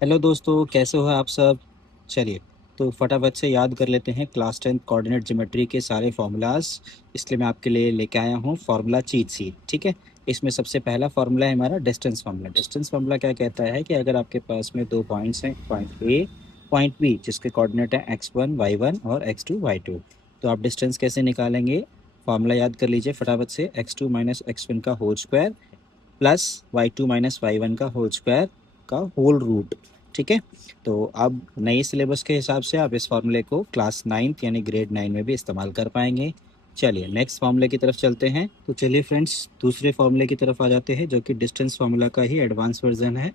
Hello दोस्तों, कैसे हो आप सब। चलिए, तो फटाफट से याद कर लेते हैं क्लास 10 कोऑर्डिनेट ज्योमेट्री के सारे फार्मूलाज। इसलिए मैं आपके लिए लेके आया हूँ फार्मूला चीट शीट। ठीक है। इसमें सबसे पहला फार्मूला है हमारा डिस्टेंस फार्मूला। डिस्टेंस फार्मूला क्या कहता है कि अगर आपके पास में दो पॉइंट्स हैं, पॉइंट ए, पॉइंट बी, जिसके कोऑर्डिनेट है x1 y1 और x2 y2, तो आप डिस्टेंस कैसे निकालेंगे। फार्मूला याद कर लीजिए फटाफट से, x2 माइनस x1 का whole square plus y2 - y1 का होल स्क्वायर का होल रूट। ठीक है। तो अब नए सिलेबस के हिसाब से आप इस फॉर्मूले को क्लास 9th यानी ग्रेड 9 में भी इस्तेमाल कर पाएंगे। चलिए नेक्स्ट फॉर्मूले की तरफ चलते हैं। तो चलिए फ्रेंड्स, दूसरे फॉर्मूले की तरफ आ जाते हैं, जो कि डिस्टेंस फार्मूला का ही एडवांस वर्जन है,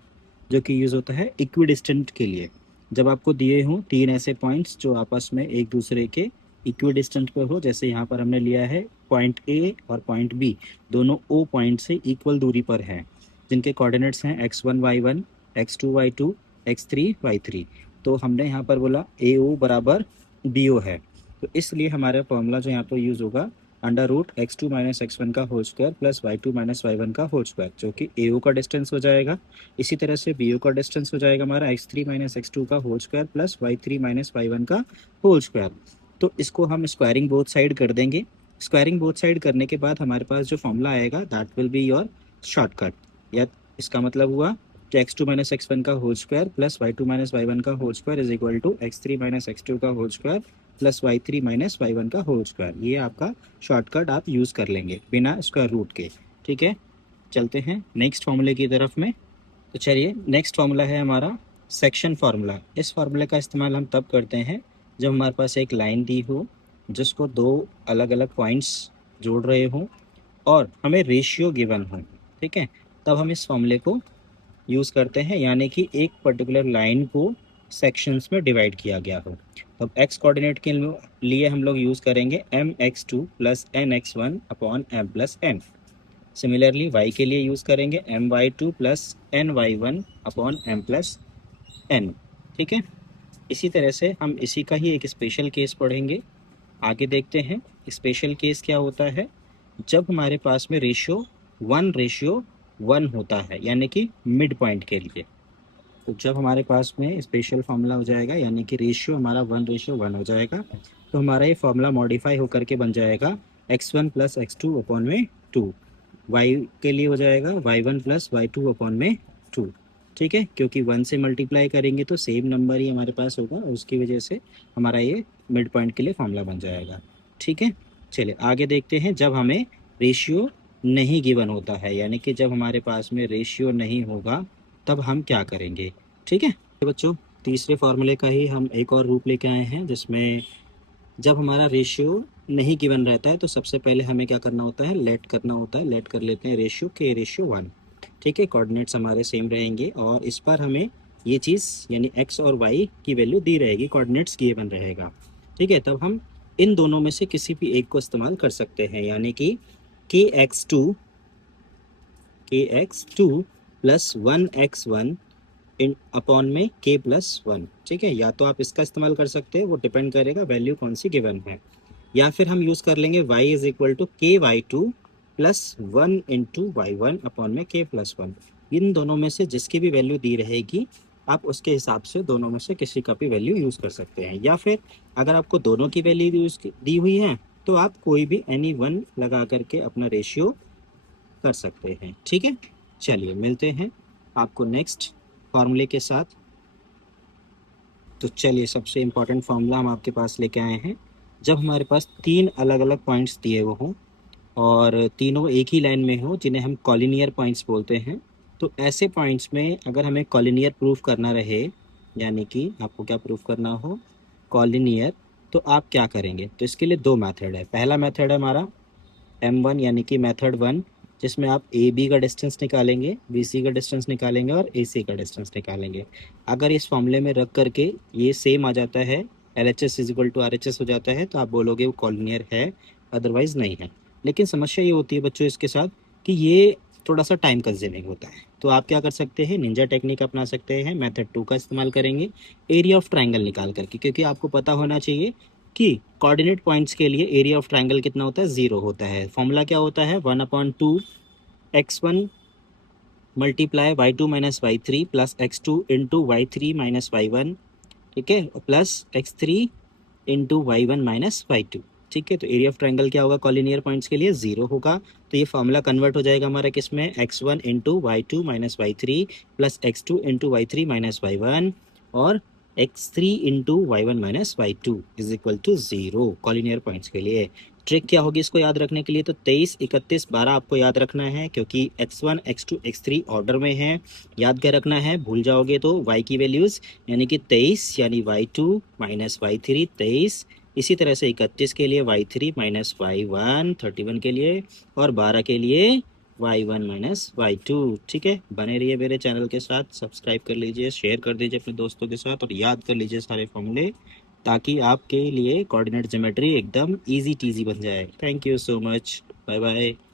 जो कि यूज़ होता है इक्विडिस्टेंट के लिए। जब आपको दिए हों तीन ऐसे पॉइंट्स जो आपस में एक दूसरे के इक्विडिस्टेंट पर हो, जैसे यहाँ पर हमने लिया है पॉइंट ए और पॉइंट बी, दोनों ओ पॉइंट से इक्वल दूरी पर हैं, जिनके कोऑर्डिनेट्स हैं x1 y1, x2 y2, x3 y3। तो हमने यहाँ पर बोला ए ओ बराबर बी ओ है, तो इसलिए हमारा फॉर्मूला जो यहाँ पर यूज़ होगा अंडर रूट x2 - x1 का whole square plus y2 - y1 का होल स्क्वायर, जो कि ए ओ का डिस्टेंस हो जाएगा। इसी तरह से बी ओ का डिस्टेंस हो जाएगा हमारा x3 - x2 का whole square plus y3 - y1 का होल स्क्वायर। तो इसको हम स्क्वायरिंग बोथ साइड कर देंगे। स्क्वायरिंग बोथ साइड करने के बाद हमारे पास जो फॉर्मूला आएगा that will be your shortcut. या इसका मतलब हुआ कि x2 - x1 का whole square plus y2 - y1 का whole square is equal to x3 - x2 का whole square plus y3 - y1 का होल स्क्वायर। ये आपका शॉर्टकट आप यूज़ कर लेंगे बिना स्क्वायर रूट के। ठीक है। चलते हैं नेक्स्ट फॉर्मूले की तरफ में। तो चलिए, नेक्स्ट फार्मूला है हमारा सेक्शन फार्मूला। इस फार्मूले का इस्तेमाल हम तब करते हैं जब हमारे पास एक लाइन दी हो, जिसको दो अलग अलग पॉइंट्स जोड़ रहे हों और हमें रेशियो गिवन हो। ठीक है। तब हम इस फार्मूले को यूज़ करते हैं, यानी कि एक पर्टिकुलर लाइन को सेक्शंस में डिवाइड किया गया हो। तब एक्स कोऑर्डिनेट के लिए हम लोग यूज़ करेंगे mx2 plus nx1 upon m plus n। Similarly y के लिए यूज़ करेंगे my2 plus ny1 upon m plus n। ठीक है। इसी तरह से हम इसी का ही एक स्पेशल केस पढ़ेंगे। आगे देखते हैं स्पेशल केस क्या होता है। जब हमारे पास में रेशियो 1:1 होता है, यानी कि मिड पॉइंट के लिए। तो जब हमारे पास में स्पेशल फार्मूला हो जाएगा, यानी कि रेशियो हमारा 1:1 हो जाएगा, तो हमारा ये फार्मूला मॉडिफाई होकर के बन जाएगा x1 प्लस x2 अपॉन में 2। वाई के लिए हो जाएगा y1 प्लस y2 अपॉन में 2। ठीक है, क्योंकि 1 से मल्टीप्लाई करेंगे तो सेम नंबर ही हमारे पास होगा, और उसकी वजह से हमारा ये मिड पॉइंट के लिए फॉर्मूला बन जाएगा। ठीक है। चलिए आगे देखते हैं, जब हमें रेशियो नहीं गिवन होता है, यानी कि जब हमारे पास में रेशियो नहीं होगा, तब हम क्या करेंगे। ठीक है बच्चों, तीसरे फार्मूले का ही हम एक और रूप लेके आए हैं, जिसमें जब हमारा रेशियो नहीं गिवन रहता है तो सबसे पहले हमें क्या करना होता है, लेट करना होता है। लेट कर लेते हैं रेशियो k:1। ठीक है, कोऑर्डिनेट्स हमारे सेम रहेंगे और इस पर हमें ये चीज़ यानी x और y की वैल्यू दी रहेगी, कोऑर्डिनेट्स गिवन रहेगा। ठीक है, तब हम इन दोनों में से किसी भी एक को इस्तेमाल कर सकते हैं, यानी कि kx2 प्लस 1x1 इन अपॉन में k+1। ठीक है, या तो आप इसका इस्तेमाल कर सकते हैं, वो डिपेंड करेगा वैल्यू कौन सी गिवन है, या फिर हम यूज़ कर लेंगे y is equal to KY2 plus 1 × y1 upon में k+1। इन दोनों में से जिसकी भी वैल्यू दी रहेगी, आप उसके हिसाब से दोनों में से किसी का भी वैल्यू यूज़ कर सकते हैं, या फिर अगर आपको दोनों की वैल्यू यूज़ दी हुई है तो आप कोई भी एनी वन लगा करके अपना रेशियो कर सकते हैं। ठीक है। चलिए मिलते हैं आपको नेक्स्ट फार्मूले के साथ। तो चलिए, सबसे इम्पॉर्टेंट फार्मूला हम आपके पास लेके आए हैं। जब हमारे पास तीन अलग अलग पॉइंट्स दिए हुए हों और तीनों एक ही लाइन में हो, जिन्हें हम कॉलिनियर पॉइंट्स बोलते हैं, तो ऐसे पॉइंट्स में अगर हमें कॉलिनियर प्रूफ करना रहे, यानी कि आपको क्या प्रूफ करना हो, कॉलिनियर, तो आप क्या करेंगे। तो इसके लिए दो मेथड है। पहला मेथड है हमारा M1 यानी कि मेथड 1, जिसमें आप ए बी का डिस्टेंस निकालेंगे, बी सी का डिस्टेंस निकालेंगे और ए सी का डिस्टेंस निकालेंगे। अगर इस फॉर्मूले में रख करके ये सेम आ जाता है, L H S is equal to R H S हो जाता है, तो आप बोलोगे वो कॉलिनियर है, अदरवाइज़ नहीं है। लेकिन समस्या ये होती है बच्चों इसके साथ कि ये थोड़ा सा टाइम कंज्यूमिंग होता है। तो आप क्या कर सकते हैं, निंजा टेक्निक अपना सकते हैं, मेथड 2 का इस्तेमाल करेंगे एरिया ऑफ ट्राइंगल निकाल करके, क्योंकि आपको पता होना चाहिए कि कोऑर्डिनेट पॉइंट्स के लिए एरिया ऑफ ट्राइंगल कितना होता है, 0 होता है। फॉर्मूला क्या होता है, 1/2 x1 multiply y2 minus y3 plus x2 into y3 minus y1, ठीक है, plus x3 into y1 minus y2, ठीक है। तो एरिया ऑफ ट्रायंगल क्या होगा कॉलिनियर पॉइंट्स के लिए, 0 होगा। तो ये फॉर्मूला कन्वर्ट हो जाएगा हमारा किस में, x1 into y2 minus y3 plus x2 into y3 minus y1 और x3 into y1 minus y2 is equal to 0 collinear points के लिए। ट्रिक क्या होगी इसको याद रखने के लिए, तो 23, 31, 12 आपको याद रखना है क्योंकि x1, x2, x3 ऑर्डर में है, याद क्या रखना है, भूल जाओगे तो y की वैल्यूज़ यानी कि 23 यानी y2 माइनस y3 23, इसी तरह से 31 के लिए y3 माइनस y1 31 के लिए और 12 के लिए y1 माइनस y2, ठीक है। बने रहिए मेरे चैनल के साथ, सब्सक्राइब कर लीजिए, शेयर कर दीजिए अपने दोस्तों के साथ और याद कर लीजिए सारे फॉर्मूले ताकि आपके लिए कोऑर्डिनेट ज्योमेट्री एकदम इजी टीजी बन जाए। Thank you so much, bye bye.